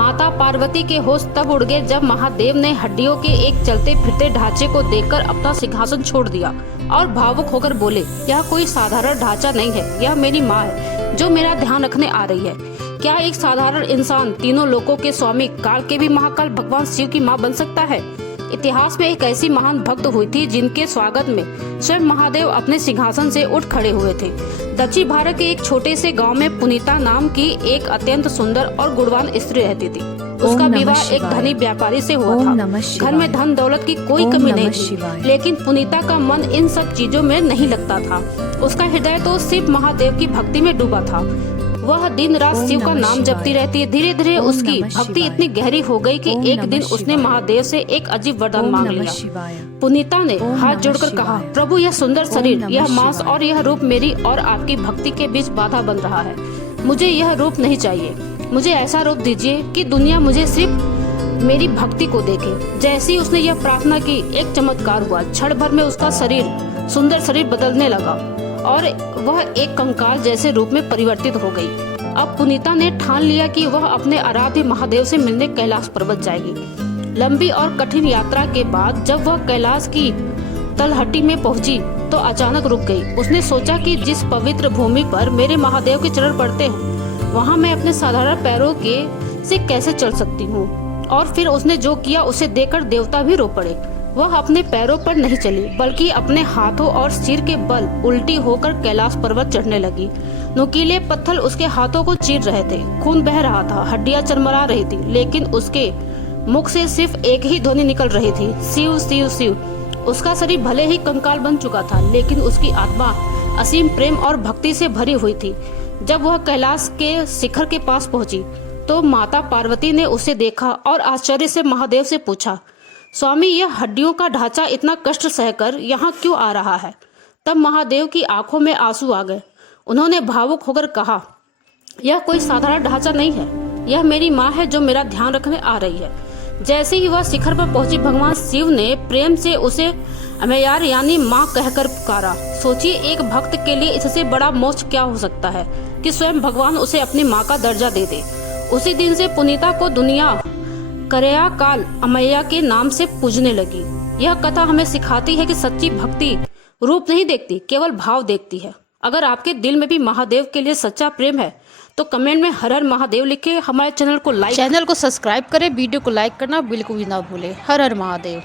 माता पार्वती के होश तब उड़ गए जब महादेव ने हड्डियों के एक चलते फिरते ढांचे को देखकर अपना सिंहासन छोड़ दिया और भावुक होकर बोले, यह कोई साधारण ढांचा नहीं है, यह मेरी माँ है जो मेरा ध्यान रखने आ रही है। क्या एक साधारण इंसान तीनों लोकों के स्वामी काल के भी महाकाल भगवान शिव की माँ बन सकता है? इतिहास में एक ऐसी महान भक्त हुई थी जिनके स्वागत में स्वयं महादेव अपने सिंहासन से उठ खड़े हुए थे। दक्षिण भारत के एक छोटे से गांव में पुनीता नाम की एक अत्यंत सुंदर और गुणवान स्त्री रहती थी। उसका विवाह एक धनी व्यापारी से हुआ था। घर में धन दौलत की कोई कमी नहीं थी, लेकिन पुनीता का मन इन सब चीजों में नहीं लगता था। उसका हृदय तो सिर्फ महादेव की भक्ति में डूबा था। वह दिन रात शिव का नाम जपती रहती है। धीरे धीरे उसकी भक्ति इतनी गहरी हो गई कि एक दिन उसने महादेव से एक अजीब वरदान मांग लिया। पुनीता ने हाथ जोड़कर कहा, प्रभु, यह सुंदर शरीर, यह मांस और यह रूप मेरी और आपकी भक्ति के बीच बाधा बन रहा है। मुझे यह रूप नहीं चाहिए। मुझे ऐसा रूप दीजिए कि दुनिया मुझे सिर्फ मेरी भक्ति को देखे। जैसे ही उसने यह प्रार्थना की, एक चमत्कार हुआ। क्षण भर में उसका सुंदर शरीर बदलने लगा और वह एक कंकाल जैसे रूप में परिवर्तित हो गई। अब पुनीता ने ठान लिया कि वह अपने आराध्य महादेव से मिलने कैलाश पर्वत जाएगी। लंबी और कठिन यात्रा के बाद जब वह कैलाश की तलहटी में पहुंची तो अचानक रुक गई। उसने सोचा कि जिस पवित्र भूमि पर मेरे महादेव के चरण पड़ते हैं, वहां मैं अपने साधारण पैरों के से कैसे चल सकती हूँ। और फिर उसने जो किया उसे देखकर देवता भी रो पड़े। वह अपने पैरों पर नहीं चली, बल्कि अपने हाथों और सिर के बल उल्टी होकर कैलाश पर्वत चढ़ने लगी। नुकीले पत्थर उसके हाथों को चीर रहे थे, खून बह रहा था, हड्डियां चरमरा रही थी, लेकिन उसके मुख से सिर्फ एक ही ध्वनि निकल रही थी, शिव शिव शिव। उसका शरीर भले ही कंकाल बन चुका था, लेकिन उसकी आत्मा असीम प्रेम और भक्ति से भरी हुई थी। जब वह कैलाश के शिखर के पास पहुंची तो माता पार्वती ने उसे देखा और आश्चर्य से महादेव से पूछा, स्वामी, यह हड्डियों का ढांचा इतना कष्ट सहकर यहाँ क्यों आ रहा है? तब महादेव की आंखों में आंसू आ गए। उन्होंने भावुक होकर कहा, यह कोई साधारण ढांचा नहीं है, यह मेरी माँ है जो मेरा ध्यान रखने आ रही है। जैसे ही वह शिखर पर पहुंची, भगवान शिव ने प्रेम से उसे अमेयार यानी माँ कहकर पुकारा। सोचिए, एक भक्त के लिए इससे बड़ा मोक्ष क्या हो सकता है कि स्वयं भगवान उसे अपनी माँ का दर्जा दे दे। उसी दिन से पुनीता को दुनिया करया काल अमैया के नाम से पूजने लगी। यह कथा हमें सिखाती है कि सच्ची भक्ति रूप नहीं देखती, केवल भाव देखती है। अगर आपके दिल में भी महादेव के लिए सच्चा प्रेम है तो कमेंट में हर हर महादेव लिखे। हमारे चैनल को सब्सक्राइब करें, वीडियो को लाइक करना बिल्कुल भी ना भूले। हर हर महादेव।